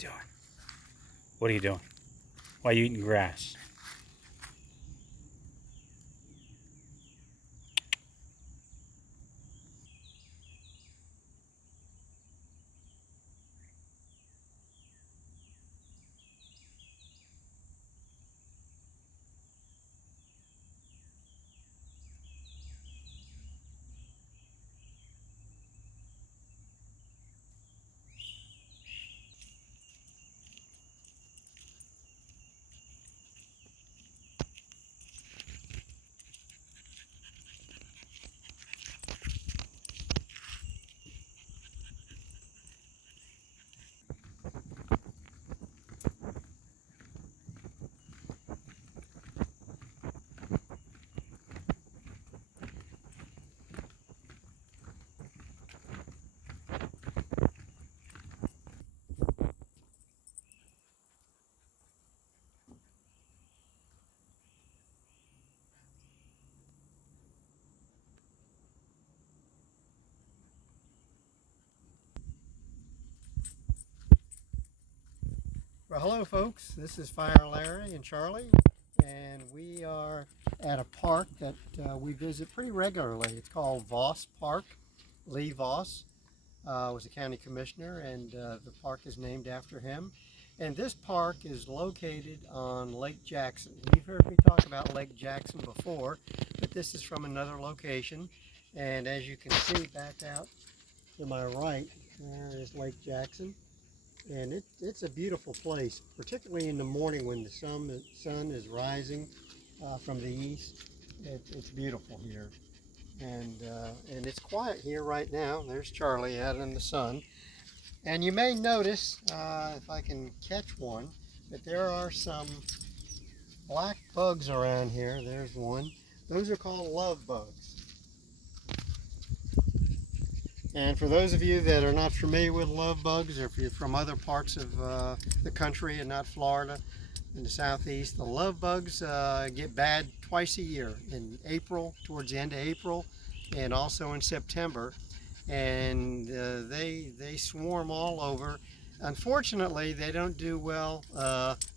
doing? What are you doing? Why are you eating grass? Well, hello folks, this is Fire Larry and Charlie, and we are at a park that we visit pretty regularly. It's called Voss Park. Lee Voss was a county commissioner, and the park is named after him. And this park is located on Lake Jackson. You've heard me talk about Lake Jackson before, but this is from another location. And as you can see back out to my right, there is Lake Jackson. And it's a beautiful place, particularly in the morning when the sun is rising from the east. It's beautiful here, and it's quiet here right now. There's Charlie out in the sun, and you may notice, if I can catch one, that there are some black bugs around here. There's one. Those are called love bugs. And for those of you that are not familiar with love bugs, or if you're from other parts of the country and not Florida, in the southeast, the love bugs get bad twice a year, in April, towards the end of April, and also in September. And they swarm all over. Unfortunately, they don't do well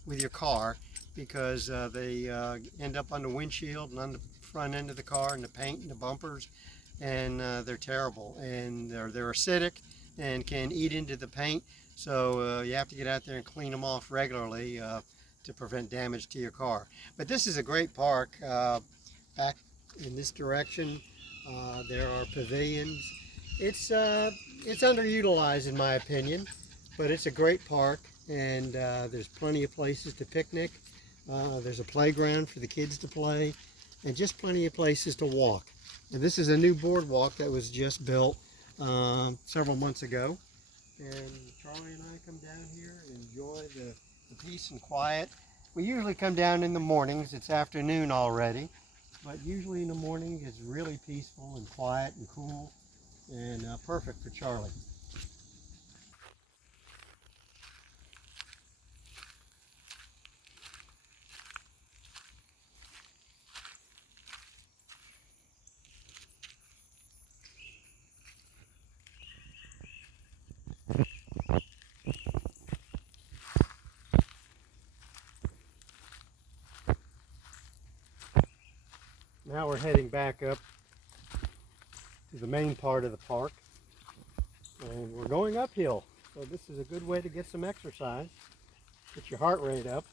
with your car, because they end up on the windshield and on the front end of the car and the paint and the bumpers. And they're terrible, and they're acidic and can eat into the paint, so you have to get out there and clean them off regularly to prevent damage to your car. But this is a great park. Back in this direction there are pavilions. It's underutilized in my opinion, but it's a great park, and there's plenty of places to picnic. There's a playground for the kids to play, and just plenty of places to walk. And this is a new boardwalk that was just built several months ago. And Charlie and I come down here and enjoy the peace and quiet. We usually come down in the mornings. It's afternoon already, but usually in the morning it's really peaceful and quiet and cool, and perfect for Charlie. Now we're heading back up to the main part of the park, and we're going uphill. So this is a good way to get some exercise, get your heart rate up.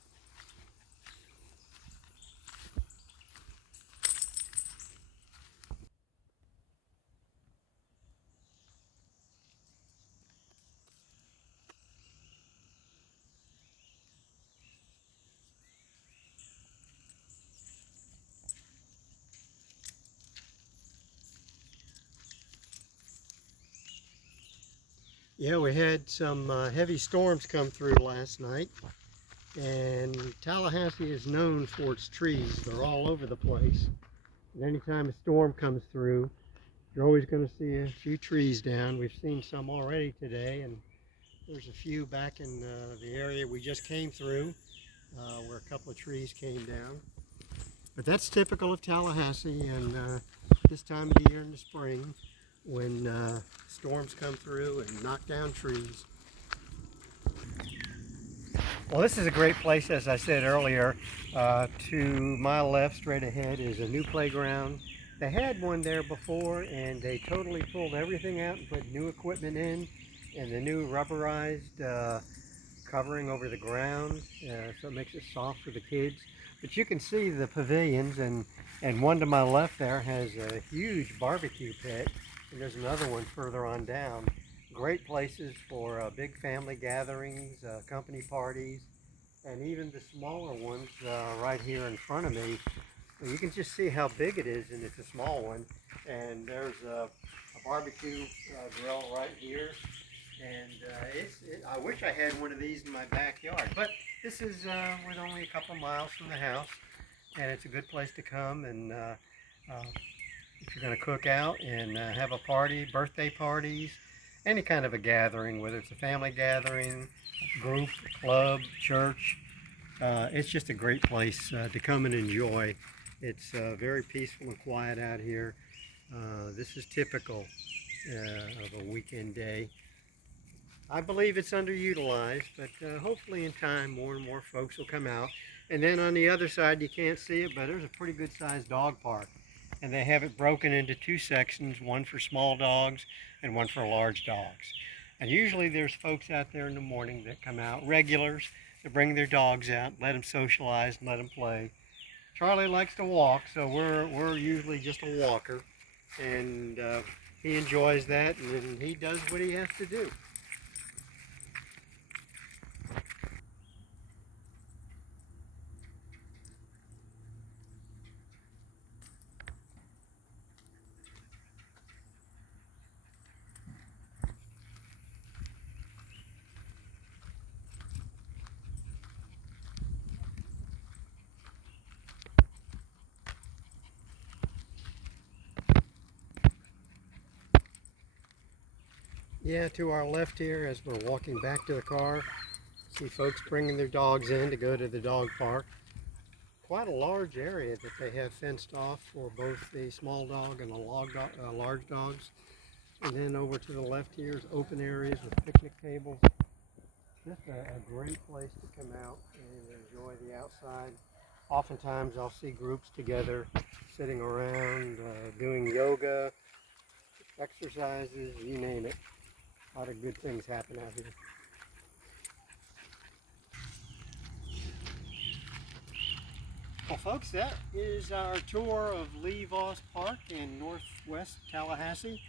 Yeah, we had some heavy storms come through last night, and Tallahassee is known for its trees. They're all over the place. And anytime a storm comes through, you're always going to see a few trees down. We've seen some already today, and there's a few back in the area we just came through, where a couple of trees came down. But that's typical of Tallahassee, and this time of the year in the spring, when storms come through and knock down trees. Well, this is a great place, as I said earlier. To my left, straight ahead, is a new playground. They had one there before, and they totally pulled everything out and put new equipment in, and the new rubberized covering over the ground, so it makes it soft for the kids. But you can see the pavilions, and one to my left there has a huge barbecue pit, and there's another one further on down. Great places for big family gatherings, company parties, and even the smaller ones right here in front of me. You can just see how big it is, and it's a small one. And there's a barbecue grill right here. And I wish I had one of these in my backyard, but this is we're only a couple miles from the house, and it's a good place to come. And if you're going to cook out and have a party, birthday parties, any kind of a gathering, whether it's a family gathering, group, club, church, it's just a great place to come and enjoy. It's very peaceful and quiet out here. This is typical of a weekend day. I believe it's underutilized, but hopefully in time more and more folks will come out. And then on the other side, you can't see it, but there's a pretty good sized dog park. And they have it broken into two sections, one for small dogs and one for large dogs. And usually there's folks out there in the morning that come out, regulars, that bring their dogs out, let them socialize and let them play. Charlie likes to walk, so we're usually just a walker. And he enjoys that, and he does what he has to do. Yeah, to our left here, as we're walking back to the car, see folks bringing their dogs in to go to the dog park. Quite a large area that they have fenced off for both the small dog and the large dogs. And then over to the left here is open areas with picnic tables. Just a great place to come out and enjoy the outside. Oftentimes I'll see groups together sitting around, doing yoga, exercises, you name it. A lot of good things happen out here. Well, folks, that is our tour of Lee Voss Park in northwest Tallahassee.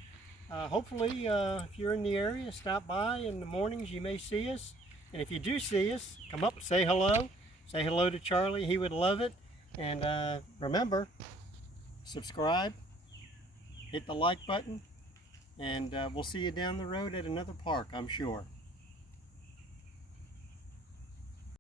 Hopefully, if you're in the area, stop by in the mornings. You may see us. And if you do see us, come up and say hello. Say hello to Charlie. He would love it. And remember, subscribe, hit the like button, and we'll see you down the road at another park, I'm sure.